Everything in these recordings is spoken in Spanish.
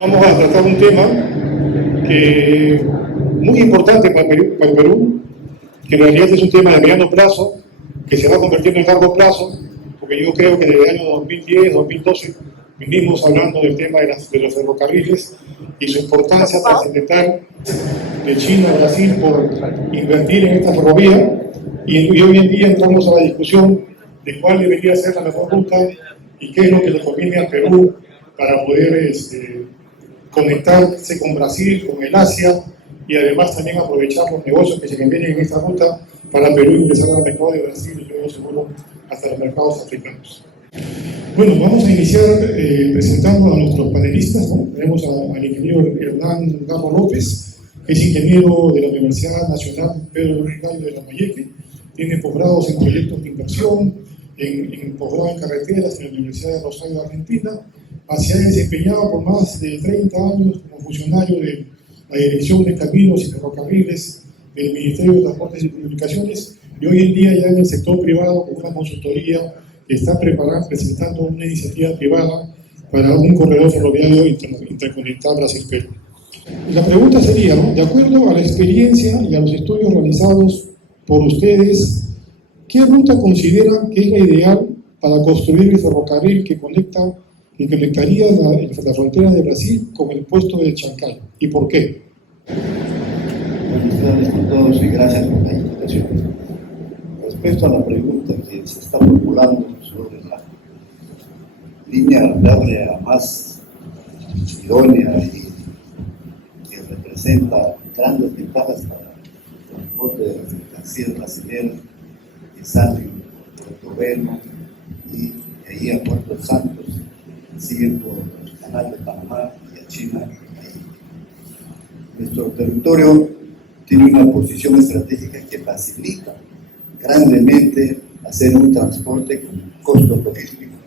Vamos a tratar un tema que muy importante para el Perú, que en realidad es un tema de mediano plazo, que se va convirtiendo en largo plazo, porque yo creo que desde el año 2010, 2012, venimos hablando del tema de los ferrocarriles y su importancia trascendental de China a Brasil por invertir en esta ferrovía, y hoy en día entramos a la discusión de cuál debería ser la mejor ruta y qué es lo que le conviene al Perú para poder conectarse con Brasil, con el Asia, y además también aprovechar los negocios que se convienen en esta ruta para Perú ingresar al mercado de Brasil y luego seguro hasta los mercados africanos. Bueno, vamos a iniciar presentando a nuestros panelistas, ¿no? Tenemos al ingeniero Hernán Garro López, que es ingeniero de la Universidad Nacional Pedro Luis Gallo de Lambayeque, tiene posgrados en proyectos de inversión, en posgrado en carreteras en la Universidad de Rosario, Argentina. Se ha desempeñado por más de 30 años como funcionario de la Dirección de Caminos y Ferrocarriles del Ministerio de Transportes y Comunicaciones, y hoy en día ya en el sector privado con una consultoría que está presentando una iniciativa privada para un corredor ferroviario interconectado Brasil-Perú. La pregunta sería, ¿no? De acuerdo a la experiencia y a los estudios realizados por ustedes, ¿qué ruta consideran que es la ideal para construir el ferrocarril que conectaría la frontera de Brasil con el puerto de Chancay? ¿Y por qué? Buenas tardes a todos y gracias por la invitación. Respecto a la pregunta que se está formulando sobre la línea férrea más idónea y que representa grandes ventajas para el transporte de las mercancías brasileñas que salen por Puerto Bello y de ahí a Puerto Santos, siguen por el canal de Panamá y a China. Nuestro territorio tiene una posición estratégica que facilita grandemente hacer un transporte con costos logísticos.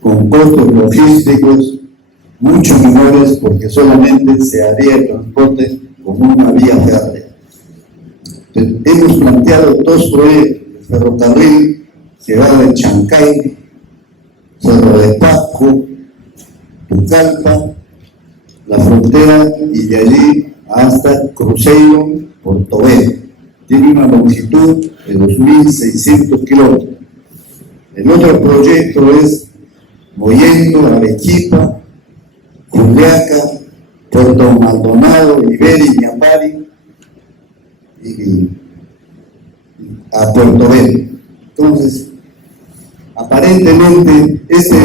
Con costos logísticos mucho menores porque solamente se haría el transporte con una vía férrea. Hemos planteado dos proyectos: el ferrocarril que va de Chancay, Cerro de Pasco, Pucallpa, la frontera y de allí hasta Cruzeiro, Portobelo. Tiene una longitud de 2.600 kilómetros. El otro proyecto es Mollendo, Arequipa, Juliaca, Puerto Maldonado, Iberi, Ñapari y a Portobelo. Entonces, aparentemente este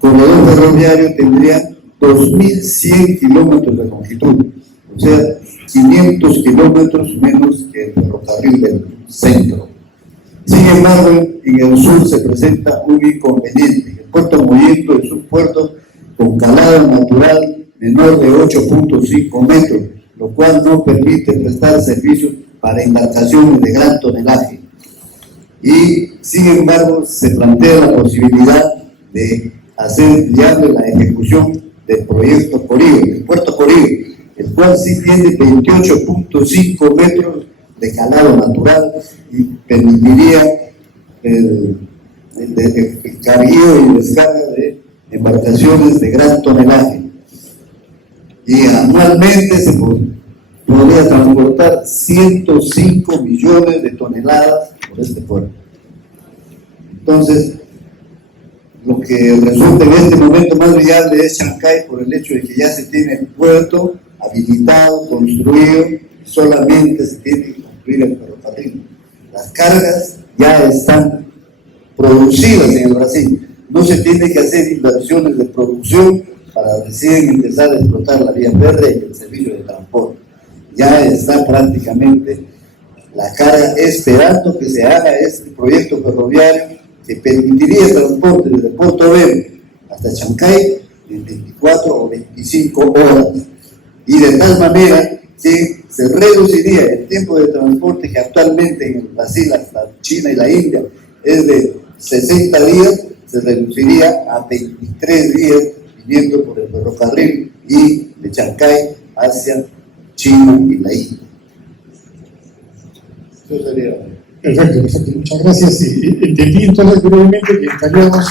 corredor ferroviario tendría 2.100 kilómetros de longitud, o sea, 500 kilómetros menos que el ferrocarril del centro. Sin embargo, en el sur se presenta un inconveniente. El puerto Mollendo es un puerto con calado natural menor de 8.5 metros, lo cual no permite prestar servicios para embarcaciones de gran tonelaje. Y, sin embargo, se plantea la posibilidad de hacer viable la ejecución del proyecto Corío, del puerto Corío, el cual sí tiene 28.5 metros de calado natural y permitiría el cargueo y descarga de embarcaciones de gran tonelaje. Y anualmente se podría transportar 105 millones de toneladas por este puerto. Entonces, lo que resulta en este momento más viable es Chancay por el hecho de que ya se tiene el puerto habilitado, construido, solamente se tiene que construir el ferrocarril. Las cargas ya están producidas en el Brasil. No se tiene que hacer inversiones de producción para recién empezar a explotar la vía verde y el servicio de transporte. Ya está prácticamente la carga esperando que se haga este proyecto ferroviario que permitiría el transporte desde Puerto Bello hasta Chancay en 24 o 25 horas. Y de tal manera que se reduciría el tiempo de transporte que actualmente en Brasil hasta China y la India es de 60 días, se reduciría a 23 días viniendo por el ferrocarril y de Chancay hacia China y la India. Eso sería. Perfecto, muchas gracias. Entendí entonces brevemente que estaríamos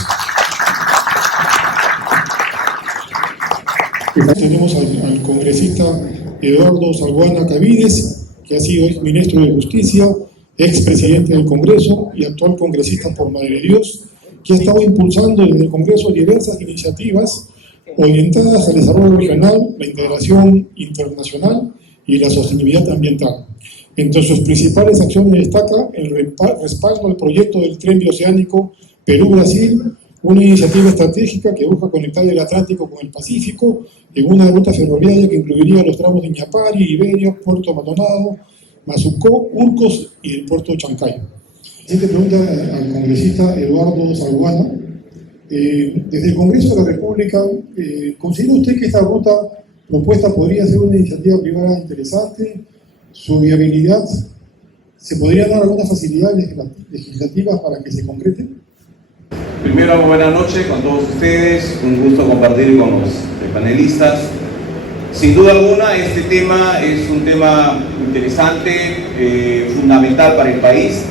Tenemos al congresista Eduardo Salguana Cavides, que ha sido ex ministro de Justicia, expresidente del Congreso y actual congresista por Madre de Dios, que ha estado impulsando desde el Congreso diversas iniciativas orientadas al desarrollo regional, la integración internacional y la sostenibilidad ambiental. Entre sus principales acciones destaca el respaldo al proyecto del Tren Bioceánico Perú-Brasil, una iniciativa estratégica que busca conectar el Atlántico con el Pacífico en una ruta ferroviaria que incluiría los tramos de Ñapari, Iberia, Puerto Maldonado, Mazucó, Urcos y el puerto de Chancayo. Siguiente pregunta al congresista Eduardo Salguana. Desde el Congreso de la República, ¿considera usted que esta ruta propuesta podría ser una iniciativa privada interesante? ¿Su viabilidad? ¿Se podrían dar algunas facilidades legislativas para que se concrete? Primero, buenas noches con todos ustedes, un gusto compartir con los panelistas. Sin duda alguna, este tema es un tema interesante, fundamental para el país,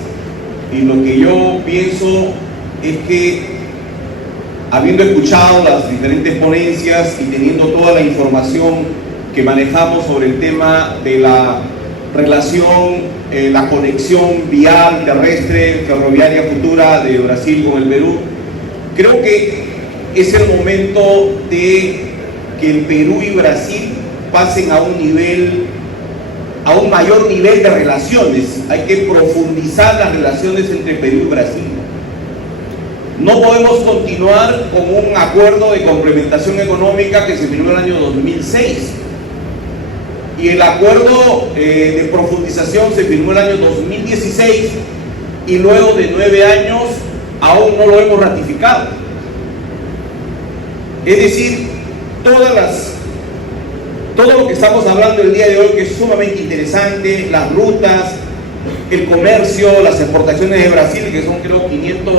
y lo que yo pienso es que, habiendo escuchado las diferentes ponencias y teniendo toda la información que manejamos sobre el tema de la relación, la conexión vial, terrestre, ferroviaria futura de Brasil con el Perú, creo que es el momento de que el Perú y Brasil pasen a un mayor nivel de relaciones. Hay que profundizar las relaciones entre Perú y Brasil. No podemos continuar con un acuerdo de complementación económica que se firmó en el año 2006. Y el acuerdo de profundización se firmó en el año 2016 y luego de 9 años aún no lo hemos ratificado. Es decir, todo lo que estamos hablando el día de hoy, que es sumamente interesante, las rutas, el comercio, las exportaciones de Brasil, que son creo 500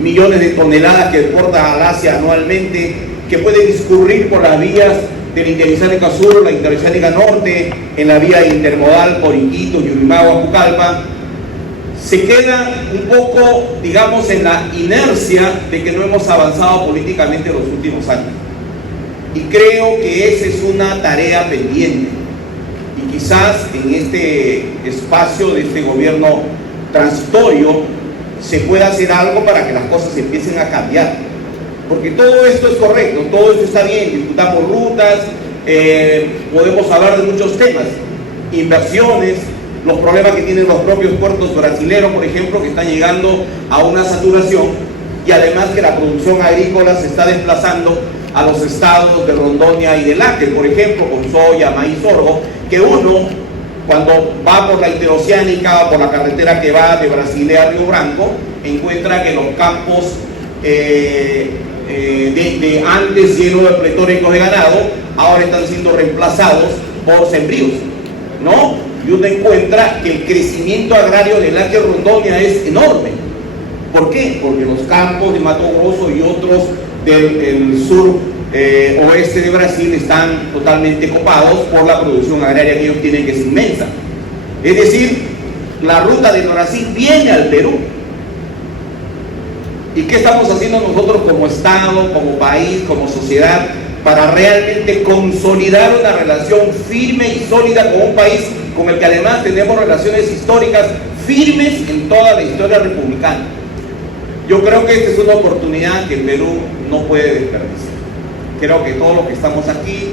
millones de toneladas que exporta al Asia anualmente, que puede discurrir por las vías de la Interoceánica Sur, la Interoceánica Norte, en la vía intermodal por Iquitos, Yurimaguas, Pucallpa, se queda un poco, digamos, en la inercia de que no hemos avanzado políticamente en los últimos años. Y creo que esa es una tarea pendiente. Y quizás en este espacio de este gobierno transitorio se pueda hacer algo para que las cosas empiecen a cambiar. Porque todo esto es correcto, todo esto está bien, discutamos rutas, podemos hablar de muchos temas, inversiones, los problemas que tienen los propios puertos brasileños, por ejemplo, que están llegando a una saturación, y además que la producción agrícola se está desplazando a los estados de Rondônia y del Acre, por ejemplo, con soya, maíz, sorgo, que uno, cuando va por la interoceánica, por la carretera que va de Brasilia a Río Branco, encuentra que los campos de antes llenos de pletóricos de ganado, ahora están siendo reemplazados por sembríos, ¿no? Y uno encuentra que el crecimiento agrario del Acre Rondônia es enorme. ¿Por qué? Porque los campos de Mato Grosso y otros del sur oeste de Brasil están totalmente copados por la producción agraria que ellos tienen, que es inmensa. Es decir, la ruta de Brasil viene al Perú. ¿Y qué estamos haciendo nosotros como Estado, como país, como sociedad, para realmente consolidar una relación firme y sólida con un país con el que además tenemos relaciones históricas firmes en toda la historia republicana? Yo creo que esta es una oportunidad que el Perú no puede desperdiciar. Creo que todos los que estamos aquí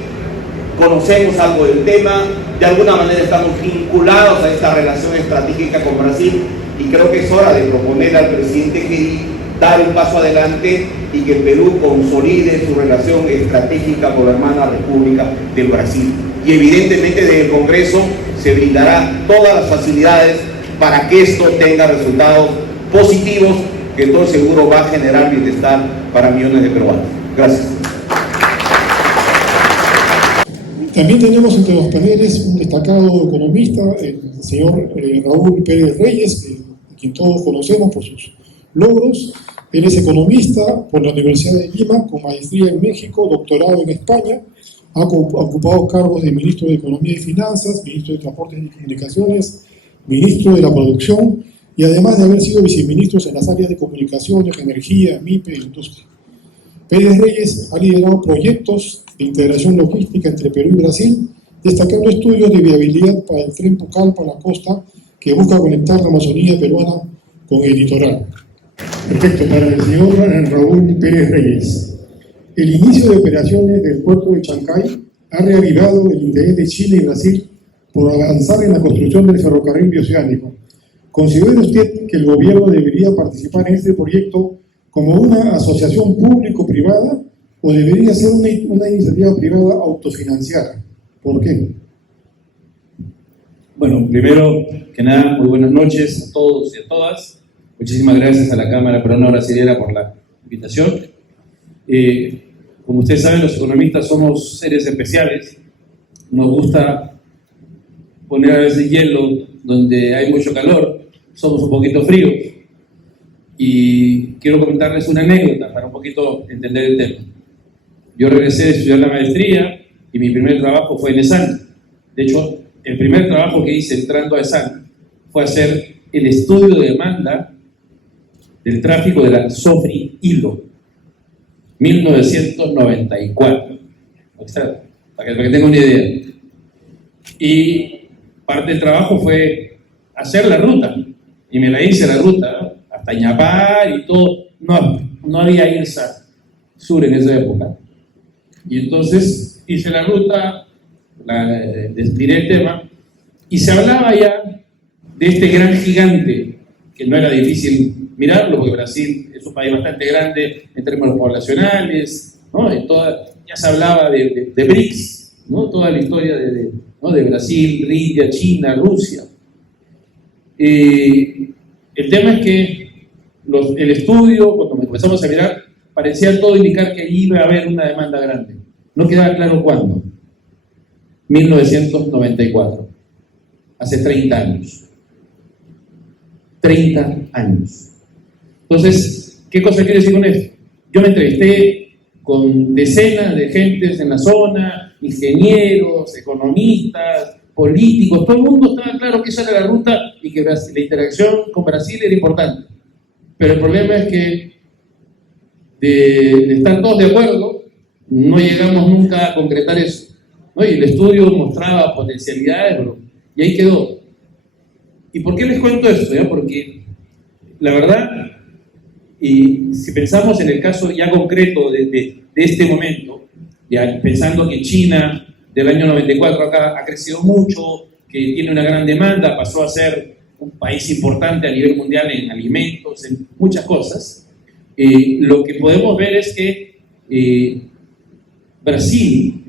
conocemos algo del tema, de alguna manera estamos vinculados a esta relación estratégica con Brasil, y creo que es hora de proponer al presidente que dar un paso adelante y que el Perú consolide su relación estratégica con la hermana República del Brasil. Y evidentemente desde el Congreso se brindará todas las facilidades para que esto tenga resultados positivos, que todo seguro va a generar bienestar para millones de peruanos. Gracias. También tenemos entre los paneles un destacado economista, el señor Raúl Pérez Reyes, a quien todos conocemos por sus logros. Él es economista por la Universidad de Lima, con maestría en México, doctorado en España. Ha ocupado cargos de ministro de Economía y Finanzas, ministro de Transportes y Comunicaciones, ministro de la Producción, y además de haber sido viceministros en las áreas de comunicaciones, energía, MIPE e industria. Pérez Reyes ha liderado proyectos de integración logística entre Perú y Brasil, destacando estudios de viabilidad para el tren Pucallpa a la costa, que busca conectar la Amazonía peruana con el litoral. Perfecto, para el señor Raúl Pérez Reyes. El inicio de operaciones del puerto de Chancay ha reavivado el interés de Chile y Brasil por avanzar en la construcción del ferrocarril bioceánico. ¿Considera usted que el gobierno debería participar en este proyecto como una asociación público-privada o debería ser una iniciativa privada autofinanciada? ¿Por qué? Bueno, primero que nada, muy buenas noches a todos y a todas. Muchísimas gracias a la Cámara Peruana Brasilera por la invitación. Como ustedes saben, los economistas somos seres especiales. Nos gusta poner a veces hielo donde hay mucho calor. Somos un poquito fríos. Y quiero comentarles una anécdota para un poquito entender el tema. Yo regresé de estudiar la maestría y mi primer trabajo fue en ESAN. De hecho, el primer trabajo que hice entrando a ESAN fue hacer el estudio de demanda del tráfico de la Sofri-Hilo, 1994. Para que tengan una idea. Y parte del trabajo fue hacer la ruta. Y me la hice la ruta, hasta Ñapar y todo. No había IRSA Sur en esa época. Y entonces hice la ruta, destiré el tema, y se hablaba ya de este gran gigante, que no era difícil mirarlo, porque Brasil es un país bastante grande en términos poblacionales, ¿no? Ya se hablaba de BRICS, ¿no? Toda la historia de Brasil, India, China, Rusia. El tema es que el estudio, cuando comenzamos a mirar, parecía todo indicar que iba a haber una demanda grande. No quedaba claro cuándo. 1994. Hace 30 años. 30 años. Entonces, ¿qué cosa quiere decir con esto? Yo me entrevisté con decenas de gentes en la zona, ingenieros, economistas, políticos, todo el mundo estaba claro que esa era la ruta y que la interacción con Brasil era importante. Pero el problema es que de estar todos de acuerdo, no llegamos nunca a concretar eso, ¿no? Y el estudio mostraba potencialidades, y ahí quedó. ¿Y por qué les cuento esto? Porque la verdad, y si pensamos en el caso ya concreto de este momento, ya pensando que China del año 94 acá ha crecido mucho, que tiene una gran demanda, pasó a ser un país importante a nivel mundial en alimentos, en muchas cosas, lo que podemos ver es que Brasil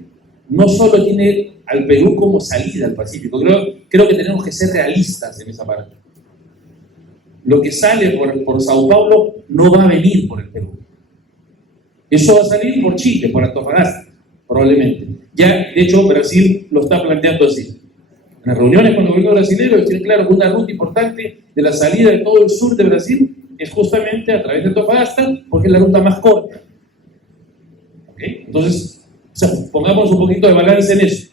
no solo tiene al Perú como salida al Pacífico, creo que tenemos que ser realistas en esa parte. Lo que sale por Sao Paulo no va a venir por el Perú. Eso va a salir por Chile, por Antofagasta, probablemente. Ya, de hecho, Brasil lo está planteando así. En las reuniones con el gobierno brasileño, tienen claro que una ruta importante de la salida de todo el sur de Brasil es justamente a través de Antofagasta, porque es la ruta más corta. ¿Okay? Entonces, pongamos un poquito de balance en eso.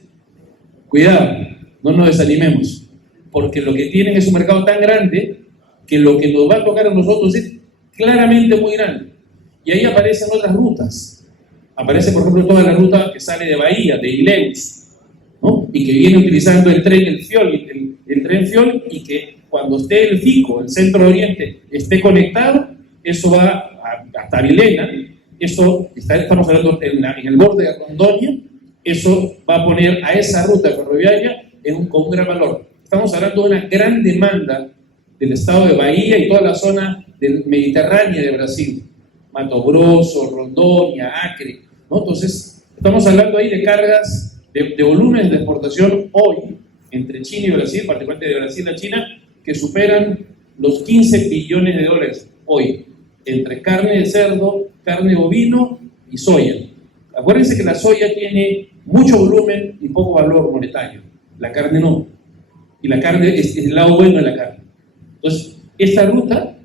Cuidado, no nos desanimemos, porque lo que tienen es un mercado tan grande que lo que nos va a tocar a nosotros es claramente muy grande. Y ahí aparecen otras rutas. Aparece, por ejemplo, toda la ruta que sale de Bahía, de Ilhéus, ¿no? Y que viene utilizando el tren el tren Fiol, y que cuando esté el FICO, el Centro Oriente, esté conectado, eso va hasta Vilena, eso estamos hablando en el borde de Rondônia, eso va a poner a esa ruta ferroviaria con un gran valor. Estamos hablando de una gran demanda del estado de Bahía y toda la zona del Mediterráneo de Brasil, Mato Grosso, Rondônia, Acre, ¿no? Entonces, estamos hablando ahí de cargas, de volúmenes de exportación hoy, entre China y Brasil, particularmente de Brasil a China, que superan los 15 billones de dólares hoy, entre carne de cerdo, carne de bovino y soya. Acuérdense que la soya tiene mucho volumen y poco valor monetario, la carne no, y la carne es el lado bueno de la carne. Entonces, esta ruta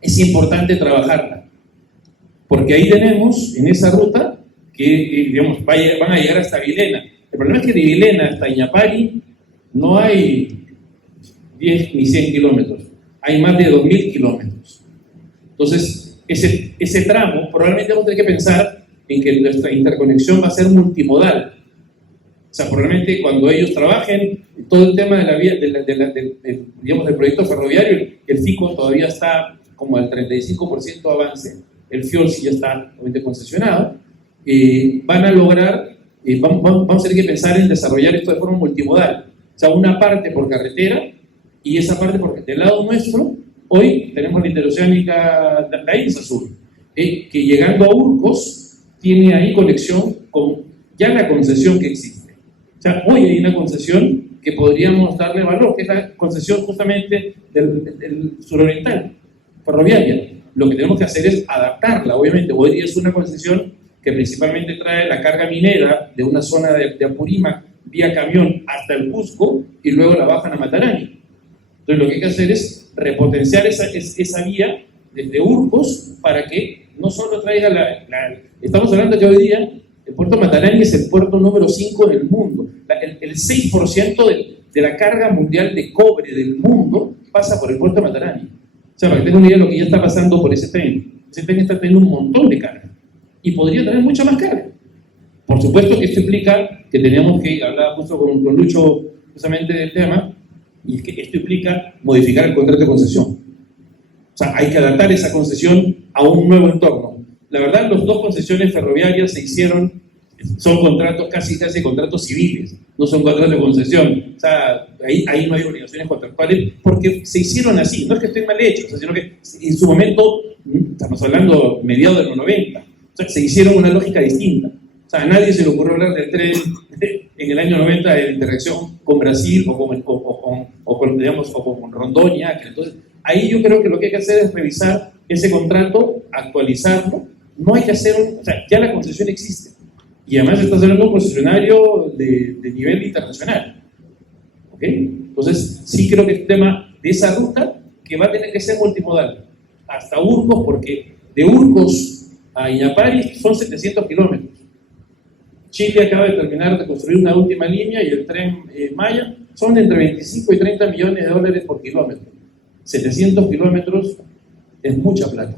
es importante trabajarla, porque ahí tenemos, en esa ruta, que digamos, van a llegar hasta Vilena. El problema es que de Vilena hasta Iñapari no hay 10 ni 100 kilómetros, hay más de 2.000 kilómetros. Entonces, ese tramo, probablemente vamos a tener que pensar en que nuestra interconexión va a ser multimodal. O sea, probablemente cuando ellos trabajen, todo el tema de la vía, digamos, del proyecto ferroviario, el FICO todavía está como al 35% avance, el FIOL sí ya está obviamente concesionado, van a lograr, vamos a tener que pensar en desarrollar esto de forma multimodal. O sea, una parte por carretera y esa parte porque del lado nuestro, hoy tenemos la interoceánica, la INSA Sur, que llegando a Urcos tiene ahí conexión con ya la concesión que existe. O sea, hoy hay una concesión que podríamos darle valor, que es la concesión justamente del suroriental, ferroviaria. Lo que tenemos que hacer es adaptarla, obviamente. Hoy día es una concesión que principalmente trae la carga minera de una zona de Apurímac vía camión hasta el Cusco y luego la bajan a Matarani. Entonces lo que hay que hacer es repotenciar esa vía desde Urcos para que no solo traiga estamos hablando que hoy día el puerto Matarani es el puerto número 5 del mundo. El 6% de la carga mundial de cobre del mundo pasa por el puerto de Matarani. O sea, para que tengan una idea de lo que ya está pasando por ese tren. Ese tren está teniendo un montón de carga. Y podría tener mucha más carga. Por supuesto que esto implica que tenemos que hablar justo con Lucho justamente del tema, y que esto implica modificar el contrato de concesión. O sea, hay que adaptar esa concesión a un nuevo entorno. La verdad, las dos concesiones ferroviarias se hicieron, son contratos casi contratos civiles, no son contratos de concesión. O sea, ahí no hay obligaciones contractuales porque se hicieron así. No es que estén mal hechos, sino que en su momento, estamos hablando mediados de los 90, o sea, se hicieron una lógica distinta. O sea, a nadie se le ocurrió hablar del tren en el año 90 de la interacción con Brasil o con Rondoña. Entonces, ahí yo creo que lo que hay que hacer es revisar ese contrato, actualizarlo. No hay que hacer o sea, ya la concesión existe. Y además está hablando un concesionario de nivel internacional. ¿Ok? Entonces, sí creo que el tema de esa ruta, que va a tener que ser multimodal, hasta Urcos, porque de Urcos a Iñapari son 700 kilómetros. Chile acaba de terminar de construir una última línea y el tren Maya son entre 25 y 30 millones de dólares por kilómetro. 700 kilómetros es mucha plata.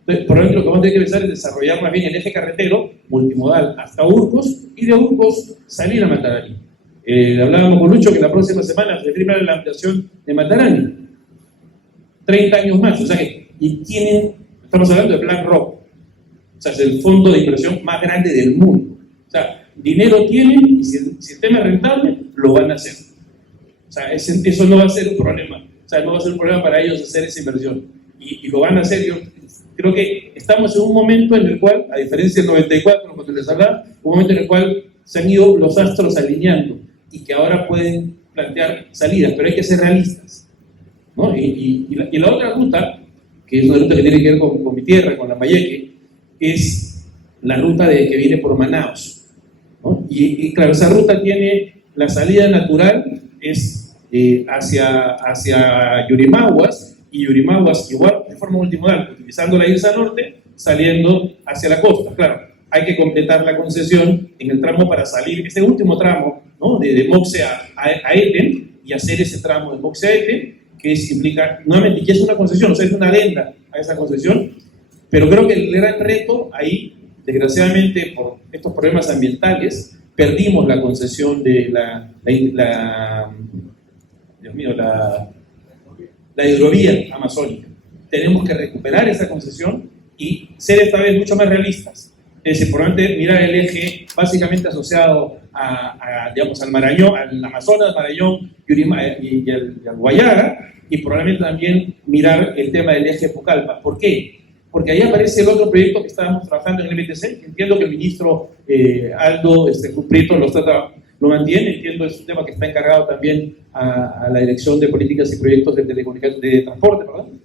Entonces, probablemente lo que vamos a tener que empezar es desarrollar más bien el eje carretero multimodal hasta Urcos y de Urcos salir a Matarani. Hablábamos con Lucho que la próxima semana se firma la ampliación de Matarani. 30 años más, o sea que estamos hablando de Plan Rock. O sea, es el fondo de inversión más grande del mundo. O sea, dinero tienen y si el sistema es rentable, lo van a hacer. O sea, eso no va a ser un problema. O sea, no va a ser un problema para ellos hacer esa inversión. Y lo van a hacer. Yo creo que estamos en un momento en el cual, a diferencia del 94, cuando les hablaba, un momento en el cual se han ido los astros alineando y que ahora pueden plantear salidas, pero hay que ser realistas, ¿no? Y la otra ruta, que es una ruta que tiene que ver con mi tierra, con Lambayeque, es la ruta que viene por Manaos, ¿no? Y claro, esa ruta tiene la salida natural, es hacia Yurimaguas, y Yurimaguas igual de forma multimodal, utilizando la INSA Norte, saliendo hacia la costa. Claro, hay que completar la concesión en el tramo para salir, este último tramo, ¿no? de Moxe a Eten, y hacer ese tramo de Moxe a Eten, que implica, nuevamente, que es una concesión, o sea, es una adenda a esa concesión, pero creo que el gran reto ahí, desgraciadamente por estos problemas ambientales, perdimos la concesión de la hidrovía amazónica. Tenemos que recuperar esa concesión y ser esta vez mucho más realistas. Es decir, probablemente mirar el eje básicamente asociado digamos, al Marañón, al Amazonas, Marañón y al Guayara, y probablemente también mirar el tema del eje Pucallpa. ¿Por qué? Porque ahí aparece el otro proyecto que estábamos trabajando en el MTC. Entiendo que el ministro Aldo Prieto lo mantiene, entiendo es un tema que está encargado también a la Dirección de Políticas y Proyectos de Telecomunicaciones, de Transporte, ¿verdad?